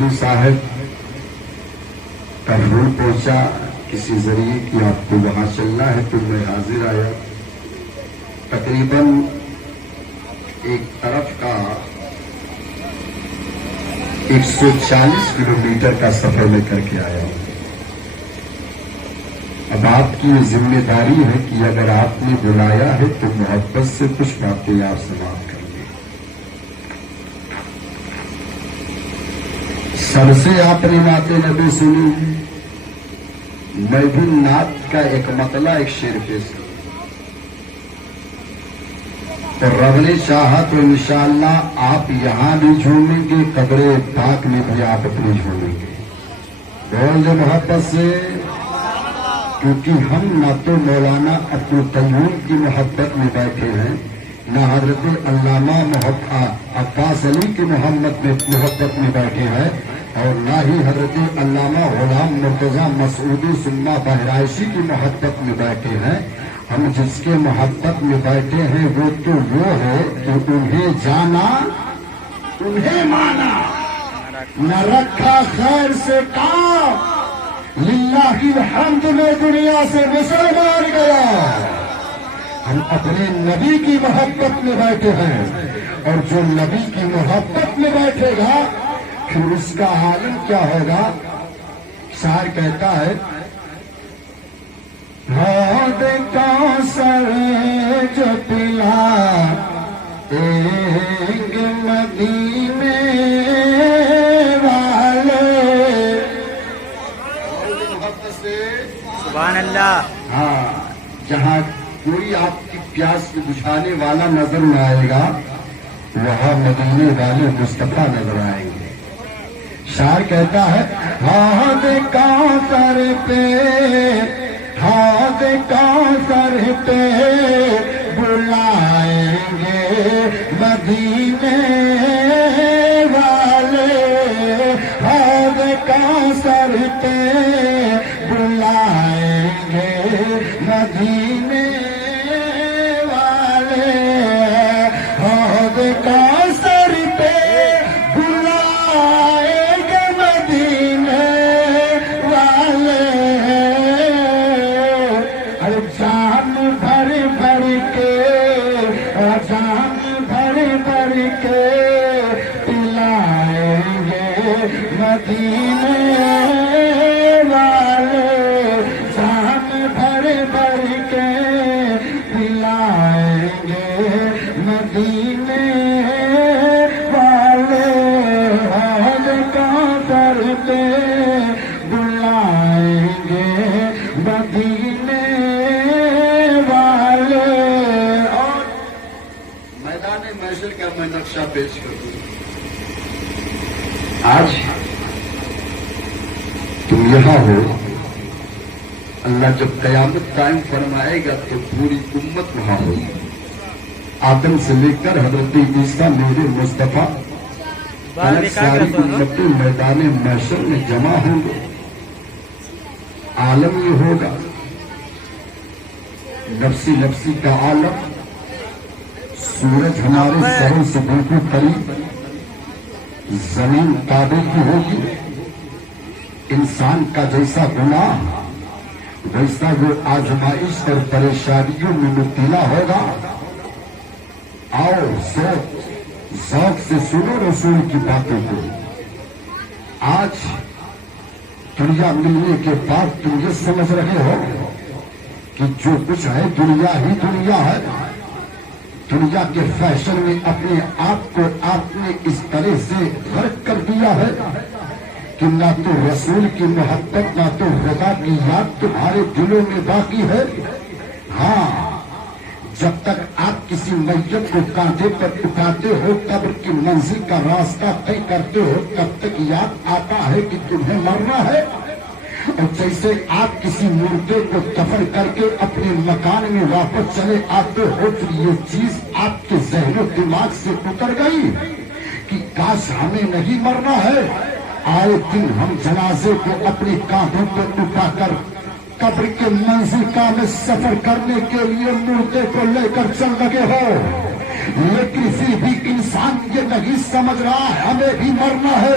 مولوی صاحب کا فون پہنچا کسی ذریعے کہ آپ کو وہاں چلنا ہے تو میں حاضر آیا. تقریباً ایک طرف کا 140 کلومیٹر کا سفر لے کر کے آیا ہوں. اب آپ کی یہ ذمہ داری ہے کہ اگر آپ نے بلایا ہے تو محبت سے کچھ باتیں آپ سماعت کر لیں. سب سے آپ نے نعت نبی سنی، میں بھی نعت کا ایک مطلع ایک شعر پیش کروں. اور رب نے چاہا تو انشاءاللہ آپ یہاں بھی جھومیں گے، قبر پاک میں بھی آپ اپنی جھومیں گے. بول دے محبت سے، کیونکہ ہم نہ تو مولانا عبدالقیوم کی محبت میں بیٹھے ہیں، نہ حضرت علامہ عباس علی کی محبت میں بیٹھے ہیں، اور نہ ہی حضرت علامہ غلام مرتضیٰ مسعودی سنہ بہرائشی کی محبت میں بیٹھے ہیں. ہم جس کے محبت میں بیٹھے ہیں وہ تو وہ ہے کہ انہیں جانا انہیں مانا، نہ رکھا خیر سے کام، للہ الحمد میں دنیا سے مسلمان گیا. ہم اپنے نبی کی محبت میں بیٹھے ہیں، اور جو نبی کی محبت میں بیٹھے گا پھر اس کا عالم کیا ہوگا. شاعر کہتا ہے حوض کوثر جو پلا ایک مدینے والے. سبحان اللہ. ہاں، جہاں کوئی آپ کی پیاس کو بجھانے والا نظر نہ آئے گا وہاں مدینے والے مصطفیٰ نظر آئیں گے. شاعر کہتا ہے حوض کوثر پہ، حوض کوثر پہ بلائیں گے مدینے والے، حوض کوثر پہ بلائیں گے مدینے والے، حوض کوثر پہ بلائیں گے مدینے والے. ارے جان بھر بھر کے، جان بھر بھر کے پلائیں گے مدینے والے، جان بھر بھر کے پلائیں گے مدینے والے، حوض کوثر پہ بلائیں گے مدینے والے. اور میدان محشر کا میں نقشہ پیش کروں. آج تم یہاں ہو، اللہ جب قیامت قائم فرمائے گا تو پوری امت وہاں ہوگی. آدم سے لے کر حضرت عیسیٰ میرے مصطفیٰ ساری امتیں میدان محشر میں جمع ہوں گے. عالم یہ ہوگا نفسی نفسی کا عالم. سورج ہمارے سروں سے بالکل قریب، زمین کعبے کی ہوگی. انسان کا جیسا گناہ ویسا وہ آزمائش اور پریشانیوں میں مبتلا ہوگا. آؤ ذوق سے سنو رسول کی باتوں کو. آج دنیا ملنے کے بعد تم یہ سمجھ رہے ہو کہ جو کچھ ہے دنیا ہی دنیا ہے. دنیا کے فیشن میں اپنے آپ کو آپ نے اس طرح سے غرق کر دیا ہے کہ نہ تو رسول کی محبت نہ تو خدا کی یاد تمہارے دلوں میں باقی ہے. ہاں، جب تک آپ کسی میت کو کاندھے پر اٹھاتے ہو، قبر کی منزل کا راستہ طے کرتے ہو، تب تک یاد آتا ہے کہ تمہیں مرنا ہے. اور جیسے آپ کسی مردے کو دفن کر کے اپنے مکان میں واپس چلے آتے ہو، پھر یہ چیز آپ کے ذہن و دماغ سے اتر گئی کہ کاش ہمیں نہیں مرنا ہے. آئے دن ہم جنازے کو اپنی کاندھوں پر اٹھا کر قبر کے منزل کا میں سفر کرنے کے لیے مردے کو لے کر چل لگے ہو. لیکن پھر بھی انسان یہ نہیں سمجھ رہا ہمیں بھی مرنا ہے.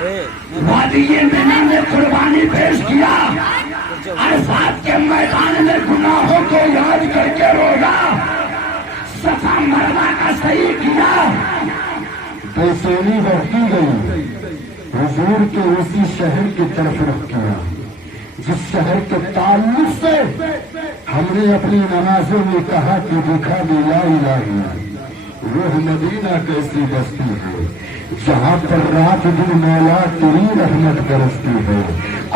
وادی منی میں قربانی پیش کیا، عرفات کے میدان میں گناہوں کو یاد کر کے روزہ صفا مروا کا صحیح کیا، بے چینی بڑھتی گئی، حضور کے اسی شہر کی طرف رخ کیا جس شہر کے تعلق سے ہم نے اپنی نمازوں میں کہا کہ دکھا بھی لا الہ الا اللہ، روح مدینہ کیسی بستی ہے جہاں پر رات دن مولا تیری رحمت برستی ہے،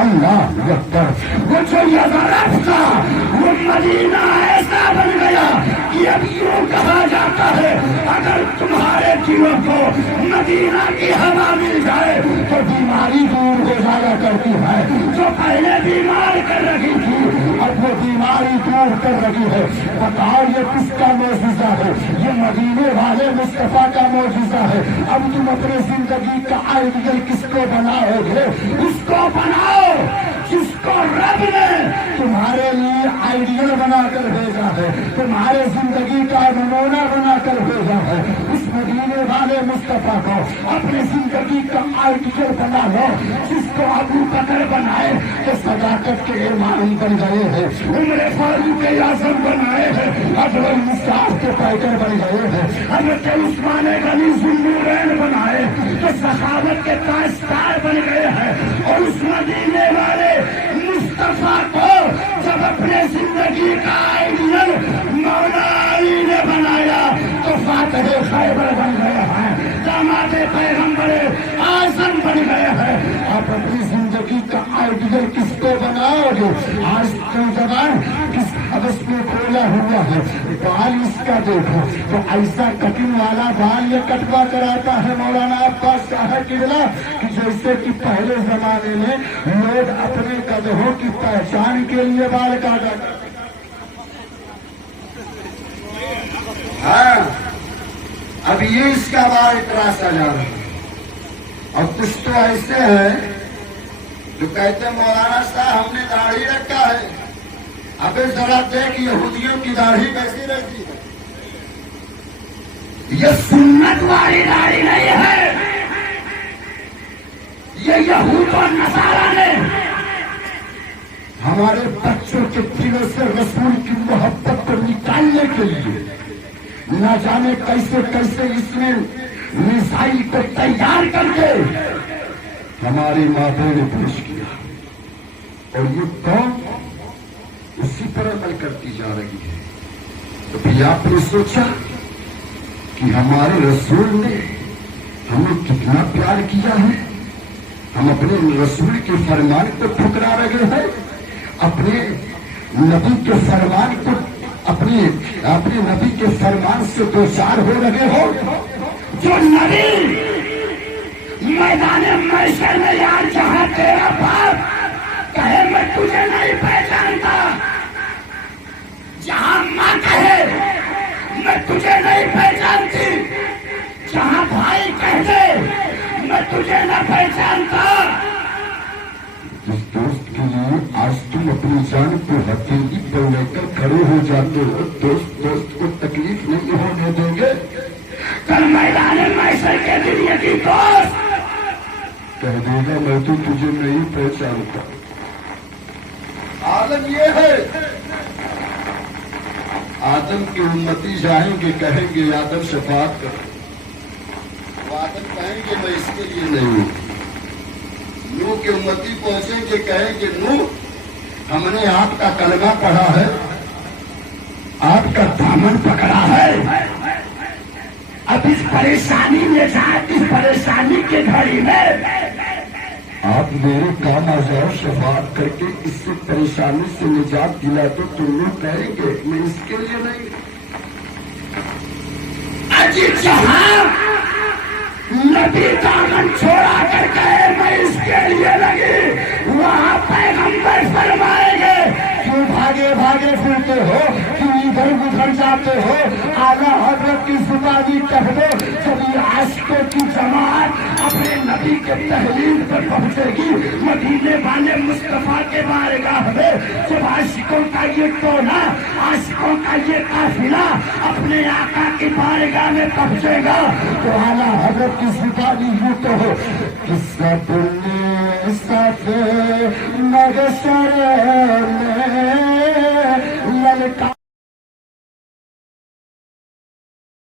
اللہ اکبر۔ وہ جو یزرف تھا وہ مدینہ ایسا بن گیا کہ اب یوں کہا جاتا ہے اگر تمہارے دلوں کو مدینہ کی ہوا مل جائے تو بیماری دور ہو جایا کرتی ہے، جو پہلے بیمار کر رہی تھی اب وہ بیماری دور کر رہی ہے۔ بتاؤ یہ کس کا معجزہ ہے؟ یہ مدینے والے مصطفیٰ کا معجزہ ہے۔ اب تم اپنے زندگی کا آئیڈیل کس کو بناؤ گے؟ اس کو بناؤ جس کو رب نے تمہارے لیے آئیڈیل بنا کر بھیجا ہے، تمہارے زندگی کا نمونہ بنا کر بھیجا ہے۔ اس مدینے والے مصطفیٰ کو اپنے زندگی کا آئیڈیل بنا لو، جس کو ابو بکر بنائے تو صداقت کے امام بن گئے ہیں، عمر فاروق اعظم بنائے ہیں، عدل انصاف کے پیکر بن گئے ہیں، حضرت عثمان غنی ذوالنورین بنائے تو سخاوت کے تاجدار بن گئے ہیں۔ اور اس مدینے والے مصطفیٰ کو جب اپنے زندگی کا آئیڈیل مولا علی نے بنایا تو فاتح خیبر بن گئے ہیں، داماد پیغمبر اعظم بن گئے ہیں۔ آپ اپنی زندگی کا آئیڈیل کس کو بناؤ گے؟ آج تو زبان کس حدث میں کھولا ہوا ہے، بال اس کا دیکھو تو ایسا کٹنگ والا بال یہ کٹوا کراتا ہے مولانا عباس صاحب قبلہ کہ جیسے کہ پہلے زمانے میں لوگ اپنے گدھوں کی پہچان کے لیے بال کاٹا کرتے۔ ہاں اب یہ اس کا بال تراشا جا رہا ہے۔ اور کچھ تو ایسے ہیں جو کہتے ہیں مولانا صاحب ہم نے داڑھی رکھا ہے، ابھی ذرا دیکھ یہودیوں کی داڑھی کیسی رہتی ہے۔ یہ سنت والی داڑھی نہیں ہے، یہ یہود اور نصارہ نے ہمارے بچوں کے دلوں سے رسول کی محبت کو نکالنے کے لیے نہ جانے کیسے کیسے اس نے میزائل کو تیار کر کے ہماری ماتوں نے پیش کیا، اور یہ قوم اسی پر عمل کرتی جا رہی ہے۔ تو پھر آپ نے سوچا کہ ہمارے رسول نے ہمیں کتنا پیار کیا ہے، ہم اپنے رسول کے فرمان کو ٹھکرا رہے ہیں، اپنے نبی کے فرمان کو اپنے نبی کے فرمان سے دو چار ہو رہے ہو۔ جو نبی میدان محشر میں یار جہاں تیرا باپ کہے میں تجھے نہیں پہچانتا، جہاں ماں کہے میں تجھے نہیں پہچانتی، جہاں بھائی کہتے میں تجھے نہ پہچانتا، جس دوست کے لیے آج تم اپنی جان کو ہتھیلی پر لے کر کھڑے ہو جاتے ہو، دوست کو تکلیف نہیں ہونے دیں گے۔ کل میدان محشر کے دن یہ دوست کہہ دے گا میں تو تجھے نہیں پہچانتا۔ عالم یہ ہے، آدم کے امتی جائیں گے کہیں گے آدم شفاعت کر، وہ آدم کہیں گے میں اس کے لیے نہیں ہوں۔ نوح کے امتی پہنچیں گے کہیں گے نوح ہم نے آپ کا کلمہ پڑھا ہے، آپ کا دامن پکڑا ہے، اب اس پریشانی میں اس پریشانی کے گھڑی میں آپ میرے کام آ جاؤ، شفاعت کر کے اس سے پریشانی سے نجات دلا تو تم لوگ کہیں گے میں اس کے لیے نہیں۔ جہاں نبی دامن چھوڑا کر کہے میں اس کے لیے لگی، وہاں پیغمبر فرمائیں گے کیوں بھاگے بھاگے پھرتے ہو، کیوں ادھر گزر جاتے ہو اعلیٰ حضرت کی زبانی کہہ دو جب یہ عاشقوں کی جماعت اپنے نبی کے تحلیل پر پہنچے گی مدینے والے مصطفیٰ کے بارگاہ میں جب عاشقوں کا یہ ٹولہ عاشقوں کا یہ قافلہ اپنے آقا کی بارگاہ میں پہنچے گا تو اعلیٰ حضرت کی زبانی یوں تو ہو کس کا بلنے ساتھ مغشر میں للکا